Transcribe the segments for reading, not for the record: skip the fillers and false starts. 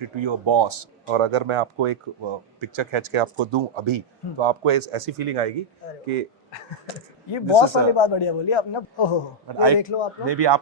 To your boss, और अगर मैं आपको एक पिक्चर खींच के आपको दूं अभी, तो आपको ऐसी फीलिंग आएगी कि ये this बॉस is वाली a- बात बढ़िया बोली आपने। ओहो, but ये I देख लो आप लोग। maybe आप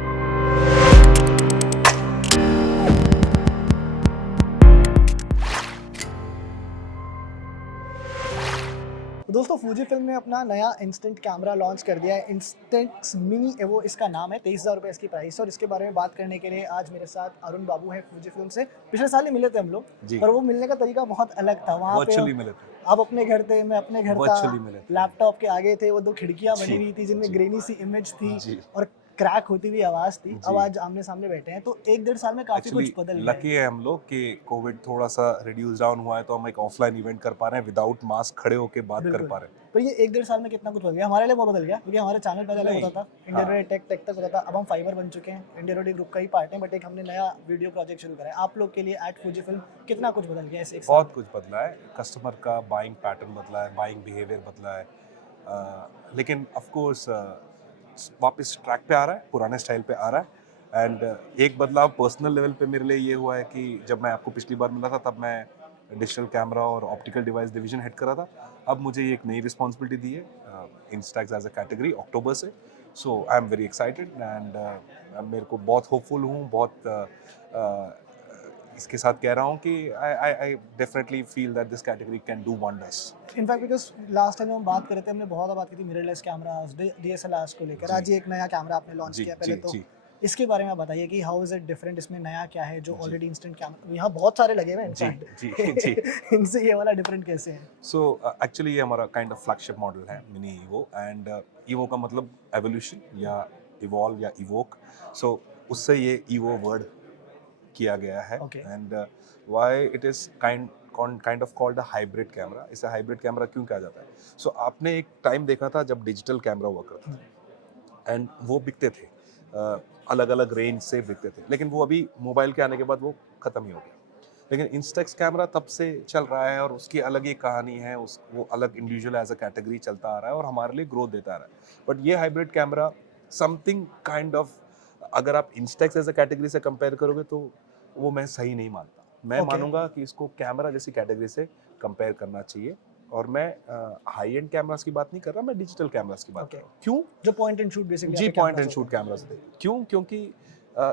तो दोस्तों फूजी फिल्म ने अपना नया इंस्टेंट कैमरा लॉन्च कर दिया है। इंस्टेक्स मिनी एवो इसका नाम है। 23,000 रुपये इसकी प्राइस है। और इसके बारे में बात करने के लिए आज मेरे साथ अरुण बाबू है फूजी फिल्म से। पिछले साल ही मिले थे हम लोग, जी पर वो मिलने का तरीका बहुत अलग था। वहाँ पे वर्चुअली मिले थे, आप अपने घर थे, मैं अपने घर था, वर्चुअली मिले थे। लैपटॉप के आगे थे, वो दो खिड़कियाँ बनी जी, हुई थी जिनमें जी, ग्रेनी सी इमेज थी जी, और क्रैक होती हुई आवाज़ थी। अब जी। आज आमने सामने बैठे हैं, तो 1-1.5 साल में काफ़ी कुछ एक्चुअली बदल गया लकी है। है हम लोग कि कोविड थोड़ा सा रिड्यूस डाउन हुआ है, तो हम एक ऑफलाइन इवेंट कर पा रहे हैं, विदाउट मास्क खड़े होके बात कर बिल्कुल। पा रहे हैं। पर ये 1-1.5 साल में कितना कुछ बदल गया, हमारे लिए बहुत बदल गया, क्योंकि हमारे चैनल पहले अलग नहीं, होता था, इंडिया हाँ। रोड टेक तक होता था। अब हम फाइबर बन चुके हैं, इंडिया रोड ग्रुप का ही पार्ट है, बट एक हमने नया वीडियो प्रोजेक्ट शुरू करा है। आप लोग के लिए एट फूजी फिल्म कितना कुछ बदल गया इस एक साल बहुत में? कुछ बदला है, कस्टमर का बाइंग पैटर्न बदला है, बाइंग बिहेवियर बदला है, लेकिन ऑफ कोर्स वापस ट्रैक पे आ रहा है, पुराने स्टाइल पे आ रहा है। एंड एक बदलाव पर्सनल लेवल पे मेरे लिए ये हुआ है कि जब मैं आपको पिछली बार मिला था तब मैं डिजिटल कैमरा और ऑप्टिकल डिवाइस डिवीजन हेड कर रहा था। अब मुझे ये एक नई रिस्पॉन्सिबिलिटी दी है Instax as a category October से। So I am very excited and मेरे को बहुत होपफुल हूँ, बहुत इसके साथ कह रहा हूँ कि I definitely feel that this category can do wonders. In fact because last time हम बात कर रहे थे, हमने बहुत बात की थी मिररलेस कैमरास, डीएसएलआर्स को लेकर। जी। आज ये एक नया कैमरा आपने लॉन्च जी, किया। पहले जी, तो जी। इसके बारे में आप बताइए कि हाउ इज इट डिफरेंट, इसमें नया क्या है जो जी। ऑलरेडी इंस्टेंट कैमरा यहाँ बहुत सारे लगे हुए हैं जी, इनफैक्ट। जी, जी। इनसे ये वाला डिफरेंट कैसे है? सो एक्चुअली ये हमारा काइंड ऑफ फ्लैगशिप मॉडल है मिनी ईवो, एंड ईवो का मतलब एवोल्यूशन या इवॉल्व या इवोक। सो उससे ये ईवो वर्ड किया गया है। Okay. And why it is kind of called a hybrid camera. इसे हाइब्रिड कैमरा क्यों कहा जाता है? सो आपने एक टाइम देखा था जब डिजिटल कैमरा हुआ करता था एंड वो बिकते थे, अलग अलग रेंज से बिकते थे, लेकिन वो अभी मोबाइल के आने के बाद वो खत्म ही हो गया। लेकिन इंस्टेक्स कैमरा तब से चल रहा है और उसकी अलग ही कहानी है, उस वो अलग इंडिविजुअल एज अ कैटेगरी चलता आ रहा है और हमारे लिए ग्रोथ देता आ रहा है। बट ये hybrid camera something kind of, अगर आप इंस्टेक्स एज अ कैटेगरी से कंपेयर करोगे तो वो मैं सही नहीं मानता। मैं Okay. मानूंगा कि इसको कैमरा जैसी कैटेगरी से कंपेयर करना चाहिए। और मैं हाई एंड कैमरास की बात नहीं कर रहा, मैं डिजिटल कैमरास की बात कर Okay. रहा हूँ। क्यों? जो पॉइंट एंड शूट बेसिकली जी, पॉइंट एंड शूट कैमरास थे। क्यों? क्योंकि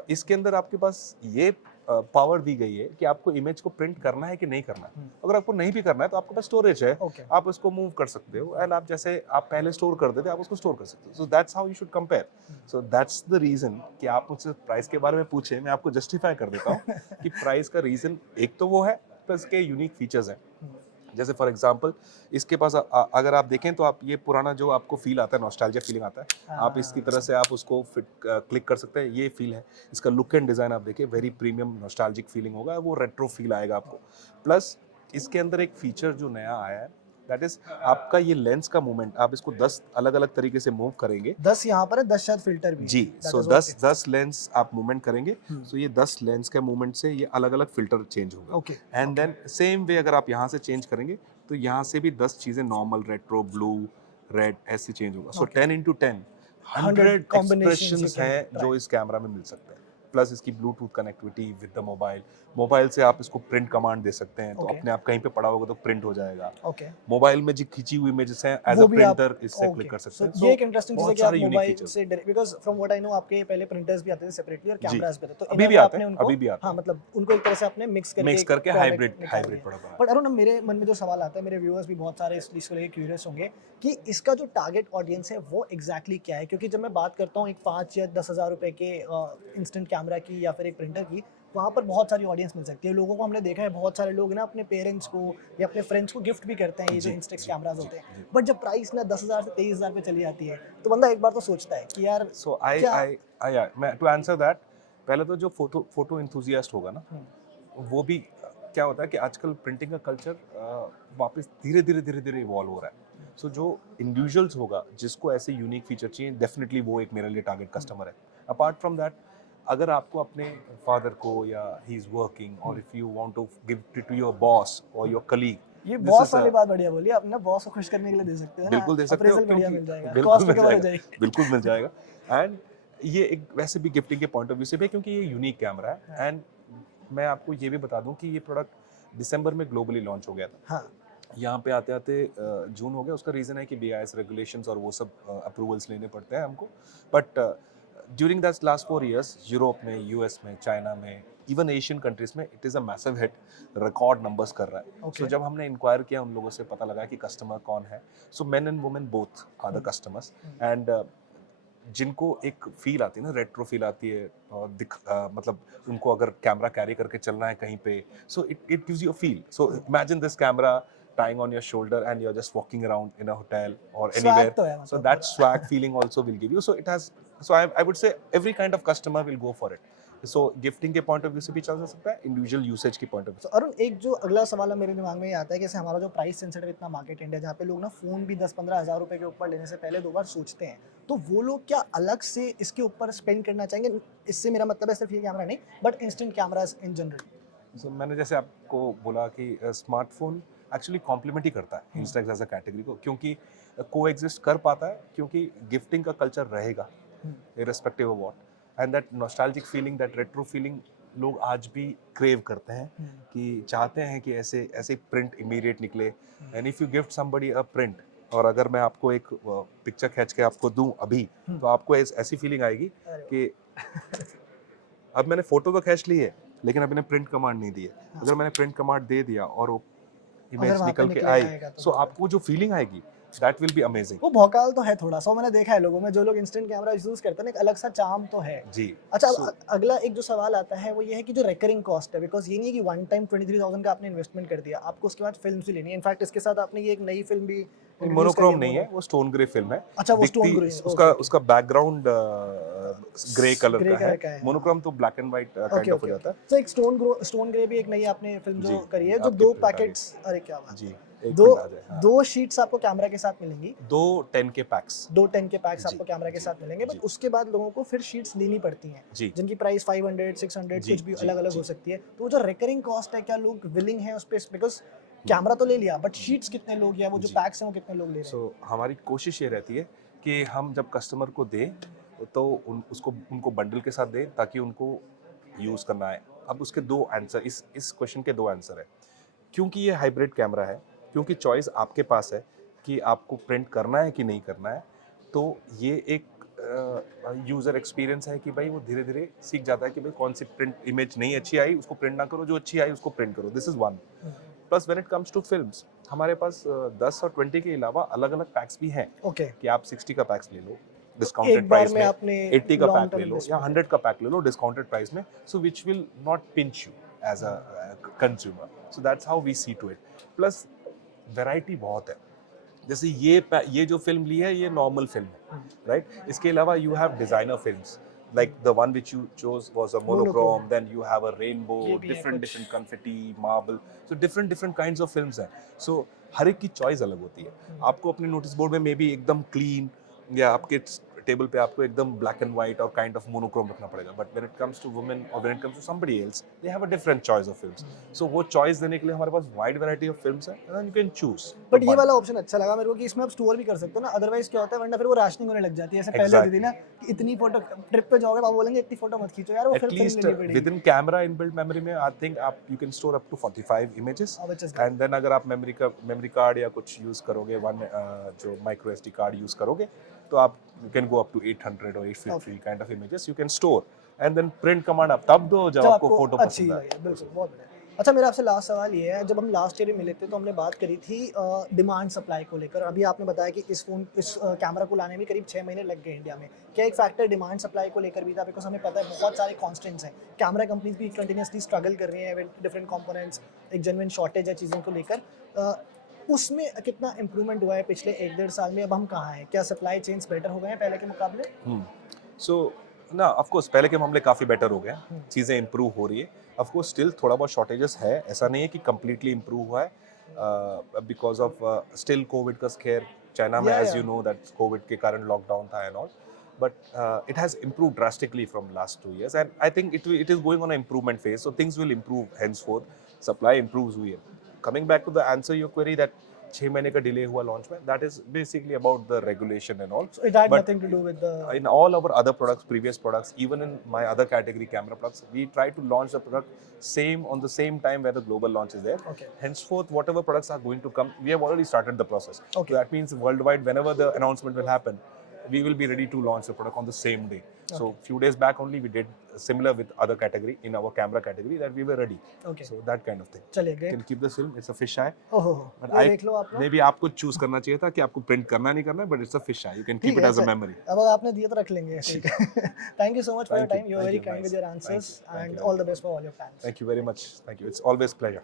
इसके अंदर आपके पास ये पावर दी गई है कि आपको इमेज को प्रिंट करना है कि नहीं करना है। अगर आपको नहीं भी करना है तो आपके पास स्टोरेज है, Okay. आप उसको मूव कर सकते हो, एंड आप जैसे आप पहले स्टोर करते थे आप उसको स्टोर कर सकते हो। So that's how you should compare. So that's the reason कि आप मुझसे प्राइस के बारे में पूछे, मैं आपको जस्टिफाई कर देता हूँ कि प्राइस का रीजन एक तो वो है, प्लस के यूनिक फीचर्स हैं। जैसे फॉर एग्जांपल इसके पास अगर आप देखें तो आप ये पुराना जो आपको फील आता है, नॉस्टैल्जिया फीलिंग आता है, आप इसकी तरह से आप उसको फिट क्लिक कर सकते हैं, ये फील है। इसका लुक एंड डिज़ाइन आप देखिए, वेरी प्रीमियम नॉस्टैल्जिक फीलिंग होगा, वो रेट्रो फील आएगा आपको। प्लस इसके अंदर एक फीचर जो नया आया है, दैट इज आपका ये लेंस का मूवमेंट, आप इसको 10 अलग अलग तरीके से मूव करेंगे। 10 यहाँ पर है, 10 शायद फिल्टर भी है। जी, That so is what 10 lens आप मूवमेंट करेंगे, सो ये 10 लेंस के मूवमेंट से ये अलग अलग फिल्टर चेंज होगा। Okay, and then same way अगर आप यहाँ से चेंज करेंगे तो यहाँ से भी 10 चीजें नॉर्मल, रेट्रो, ब्लू, रेड ऐसे चेंज होगा। सो 10x10 100 combinations you expressions can हैं जो try. इस कैमरा में मिल सकते हैं। प्लस इसकी Bluetooth connectivity with the mobile, mobile से आप इसको प्रिंट कमांड दे सकते हैं, तो Okay. अपने आप कहीं पे पड़ा होगा तो प्रिंट हो जाएगा। Okay. मोबाइल में जो खींची हुई इमेजेस हैं एज अ वो भी आप प्रिंटर इससे ओके, क्लिक कर सकते सो हैं। ये एक इंटरेस्टिंग चीज़ है बहुत कि आप सारे यूनिक मोबाइल फीचर्स। से because from what I know आपके पहले प्रिंटर्स भी आते थे सेपरेटली और जी, कैमरास भी थे, तो अभी भी इन्होंने आते आपने हैं, उनको अभी भी आते हाँ हैं। मतलब उनको एक तरह से आपने मिक्स करके मिक्स करके हाइब्रिड प्रोडक्ट बनाया। बट अरुण, मेरे मन में जो सवाल आता है, मेरे व्यूअर्स भी बहुत सारे इस चीज़ को लेकर क्यूरियस होंगे कि इसका जो टारगेट ऑडियंस है वो एग्जैक्टली क्या है। क्योंकि जब मैं बात करता हूँ एक 5 या 10,000 रुपए के इंस्टेंट कैमरा की या फिर एक प्रिंटर की, वहाँ पर बहुत सारी ऑडियंस मिल सकती है। लोगों को हमने देखा है, बहुत सारे लोग ना अपने पेरेंट्स को या अपने फ्रेंड्स को गिफ्ट भी करते हैं ये जो जी, इंस्टेक्स जी, कैमराज जी, होते हैं। जी। बट जब प्राइस ना 10,000 से 23,000 पे चली जाती है, तो बंदा एक बार तो सोचता है कि यार सो क्या। मैं टू आंसर दैट, पहले तो जो फोटो एंथुसियास्ट होगा ना, वो भी क्या होता है कि आजकल प्रिंटिंग का कल्चर वापस धीरे धीरे इवॉल्व हो रहा है। सो जो इंडिविजुअल्स होगा जिसको ऐसे यूनिक फीचर चाहिए, डेफिनेटली वो एक मेरे लिए टारगेट कस्टमर है। अपार्ट फ्रॉम दैट, अगर आपको अपने फादर को या ही इज वर्किंग, और if you want to give it to your boss और योर कलीग, ये बॉस वाली बात बढ़िया बोली आपने। बॉस को खुश करने के लिए दे सकते हो ना, बिल्कुल दे सकते हो, अप्रेजल बढ़िया क्योंकि मिल जाएगा, बिल्कुल कॉस्ट मिल रिकवर हो जाएगा, जाएगी। बिल्कुल मिल जाएगा। एंड ये एक वैसे भी गिफ्टिंग के पॉइंट ऑफ व्यू से भी है, क्योंकि ये यूनिक कैमरा है। एंड मैं आपको ये भी बता दूं कि ये प्रोडक्ट दिसंबर में ग्लोबली लॉन्च हो गया था। हाँ यहाँ पे आते आते जून हो गया। उसका रीज़न है कि BIS रेगुलेशंस और वो सब अप्रूवल्स लेने पड़ते हैं हमको। But during that last 4 years Europe में, US में, चाइना में, इवन एशियन कंट्रीज में it is a massive hit, record numbers कर रहा है। Okay. सो जब हमने इंक्वायर किया उन लोगों से, पता लगा कि कस्टमर कौन है। So men and women both are the customers, and जिनको एक फील आती है ना, रेट्रो फील आती है, और मतलब उनको अगर कैमरा कैरी करके चलना है कहीं पे, so it gives you a feel. So imagine this camera tying on your shoulder and you're just walking around in a hotel or Swag anywhere. तो है So मतलब that पूरा। swag feeling also will give you. So it has, so I would say every kind of customer will go for it. So gifting के point of view से भी चल सकता है, individual usage के point of view तो अरुण, एक जो अगला सवाल है मेरे दिमाग में ये आता है कि जैसे हमारा जो प्राइस सेंसिटिव इतना मार्केट इंडिया, जहाँ पे लोग ना फ़ोन भी 10-15 हज़ार रुपए के ऊपर लेने से पहले 2 बार सोचते हैं, तो वो लोग क्या अलग से इसके ऊपर स्पेंड करना चाहेंगे? इससे मेरा मतलब है सिर्फ ये कैमरा नहीं, but instant cameras in general. So, मैंने जैसे आपको बोला कि स्मार्टफोन एक्चुअली कॉम्प्लीमेंट ही करता है इंस्टेक्स एज अ कैटेगरी को, क्योंकि को एग्जिस्ट कर पाता है, क्योंकि गिफ्टिंग का कल्चर रहेगा irrespective of what, and that nostalgic feeling, that retro feeling लोग आज भी क्रेव करते हैं, कि चाहते हैं कि ऐसे ऐसे प्रिंट इमीडिएट निकले। And if you gift somebody a print, और अगर मैं आपको एक पिक्चर खींच के आपको दूं अभी, तो आपको ऐसी फीलिंग आएगी कि अब मैंने फोटो तो खींच ली है, लेकिन अभी मैंने प्रिंट कमांड नहीं दी है। अगर मैंने प्रिंट कमांड दे दिया और वो अगर इमेज वहाँ पे निकल के निकलेगा आई, आएगा तो सो आपको जो फीलिंग आएगी, दैट विल बी अमेजिंग। वो भौकाल तो है थोड़ा सा, वो मैंने देखा है लोगों में, जो लोग इंस्टेंट कैमरा यूज करते हैं ना, एक अलग सा चार्म तो है। जी। अच्छा, So, अगला एक जो सवाल आता है वो ये है कि जो रिकरिंग कॉस्ट है, बिकॉज ये नहीं है कि वन टाइम 23,000 का आपने इन्वेस्टमेंट कर दिया, आपको उसके बाद फिल्म भी लेनी है। इनफैक्ट इसके साथ आपने ये एक नई फिल्म भी introduce मोनोक्रोम करी नहीं है, वो स्टोन ग्रे फिल्म है। अच्छा, वो स्टोन ग्रे, उसका उसका बैकग्राउंड ग्रे कलर ग्रे का कलर है। का है, हाँ। मोनोक्रोम तो black and white kind of हो जाता है। तो एक स्टोन ग्रे भी एक नई आपने फिल्म जो जी, करी है, जो आपकी 2 print आ गई। पैकेट्स, अरे क्या बात जी, है, एक दो मिनट आ जाए। हाँ। 2 शीट्स आपको कैमरा के साथ मिलेंगी, 2 10 के पैक्स। 2 10 के पैक्स जी, आपको कैमरा के जी, साथ मिलेंगे, बट जी। उसके बाद लोगों को फिर शीट्स लेनी पड़ती हैं, जी। जिनकी प्राइस 500 600 जी, कुछ भी जी, अलग अलग जी। हो सकती है। तो वो जो रिकरिंग कॉस्ट है, क्या लोग विलिंग है उस पे, बिकॉज कैमरा तो ले लिया, बट शीट्स कितने लोग या वो जो जी। पैक्स हैं वो कितने लोग ले रहे हैं? सो हमारी कोशिश ये रहती है कि हम जब कस्टमर को दें, तो उनको बंडल के साथ दें, ताकि उनको यूज़ करना है। अब उसके 2 आंसर, इस क्वेश्चन के 2 आंसर है। क्योंकि ये हाइब्रिड कैमरा है, क्योंकि चॉइस आपके पास है कि आपको प्रिंट करना है कि नहीं करना है, तो ये एक यूज़र एक्सपीरियंस है कि भाई वो धीरे धीरे सीख जाता है कि भाई कौन सी प्रिंट इमेज नहीं अच्छी आई उसको प्रिंट ना करो, जो अच्छी आई उसको प्रिंट करो। This is one. Plus when it comes to films, हमारे पास 10 और 20 के अलावा अलग अलग पैक्स भी हैं, ओके, कि आप 60 का पैक्स ले लो एक डिस्काउंटेड बार प्राइस में में, आपने 80 का लॉन्ग पैक टर्म ले लो, या इन्वेस्टमेंट 100 का पैक ले लो डिस्काउंटेड प्राइस में, so which will not pinch you as a consumer. So that's how we see to it. Plus variety बहुत है। जैसे ये जो फिल्म ली है, ये नॉर्मल फिल्म है, राइट? इसके अलावा you have designer films, like the one which you chose was a monochrome, then you have a rainbow, ये भी है different कुछ। different confetti, marble, so different kinds of films हैं। so हर एक की चॉइस अलग होती है। आपको अपने नोटिस बोर्ड में मे बी एकदम क्लीन, या आपके टेबल पे आपको एकदम ब्लैक एंड व्हाइट और काइंड ऑफ मोनोक्रोम रखना पड़ेगा, but when it comes to women और when it comes to somebody else, they have a different choice of films. So वो चॉइस देने के लिए हमारे पास वाइड वैरायटी ऑफ फिल्म्स है, and you can choose. But ये वाला ऑप्शन अच्छा लगा मेरे को कि इसमें आप स्टोर भी कर सकते हो ना, अदरवाइज क्या होता है, वरना फिर वो राशनिंग होने लग जाती है। ऐसे पहले होती थी ना कि इतनी फोटो, ट्रिप पे जाओगे बाबू बोलेंगे इतनी फोटो मत खींचो यार, वो फिर फिल्म एटलीस्ट लेनी पड़ेगी। With in camera inbuilt memory में आई थिंक आप you can store up to 45 इमेजेस, which is great. And then अगर आप मेमोरी कार्ड या कुछ यूज करोगे, जो माइक्रो एसडी कार्ड यूज करोगे, तो आप you can go up to 800 और 850 kind of images you can store, and then print command आप तब दो जब आपको फोटो अच्छी पसंद आए। लगे, बिल्कुल, बहुत बढ़िया। अच्छा, मेरा आपसे लास्ट सवाल ये है, जब हम लास्ट ईयर मिले थे तो हमने बात करी थी डिमांड सप्लाई को लेकर। अभी आपने बताया कि इस कैमरा को लाने में करीब 6 महीने लग गए इंडिया में। क्या एक फैक्टर डिमांड सप्लाई को लेकर भी था? बिकॉज हमें पता है बहुत सारे कॉन्स्टेंट्स हैं, कैमरा कंपनीज भी कंटिन्यूसली स्ट्रगल कर रही हैं विद डिफरेंट कंपोनेंट्स, एक जेन्युइन शॉर्टेज है चीज़ों को लेकर। उसमें कितना इंप्रूवमेंट हुआ है पिछले 1-1.5 साल में? अब हम कहाँ हैं? क्या सप्लाई चेन्स बेटर हो गए हैं पहले के मुकाबले? सो ना, ऑफ कोर्स पहले के मामले काफ़ी बेटर हो गए, चीज़ें इंप्रूव हो रही है। ऑफ कोर्स स्टिल थोड़ा बहुत शॉर्टेजेस है, ऐसा नहीं है कि कंप्लीटली इंप्रूव हुआ है, बिकॉज ऑफ स्टिल कोविड का स्केयर चाइना में, as you know that Covid के कारण लॉकडाउन था and all, but it has improved drastically from last 2 years, and I think it is going on an improvement phase, so things will improve henceforth, supply improves हुई है। Coming back to the answer your query, that 6 महीने का delay हुआ launch में, that is basically about the regulation and all. So it had But nothing to do with the. in all our other products, previous products, even in my other category camera products, we try to launch the product same on the same time where the global launch is there. Okay. Henceforth, whatever products are going to come, we have already started the process. Okay. So that means worldwide, whenever the announcement will happen, we will be ready to launch the product on the same day. So few days back only we did similar with other category in our camera category that we were ready. Okay. So that kind of thing. चलिए You great. can keep this film. It's a fish eye. ओहो, But ये देख लो आप लोग. maybe आपको choose करना चाहिए था कि आपको print करना नहीं करना, but it's a fish eye. You can keep ठीक it है as a सर. memory. अब अगर आपने दिया तो रख लेंगे. ठीक है. Thank you so much for your Thank you. time. You were Thank very you. kind Nice. with your Thank answers you. Thank and you. all the best for all your plans. Thank you very much. Thank you. It's always pleasure.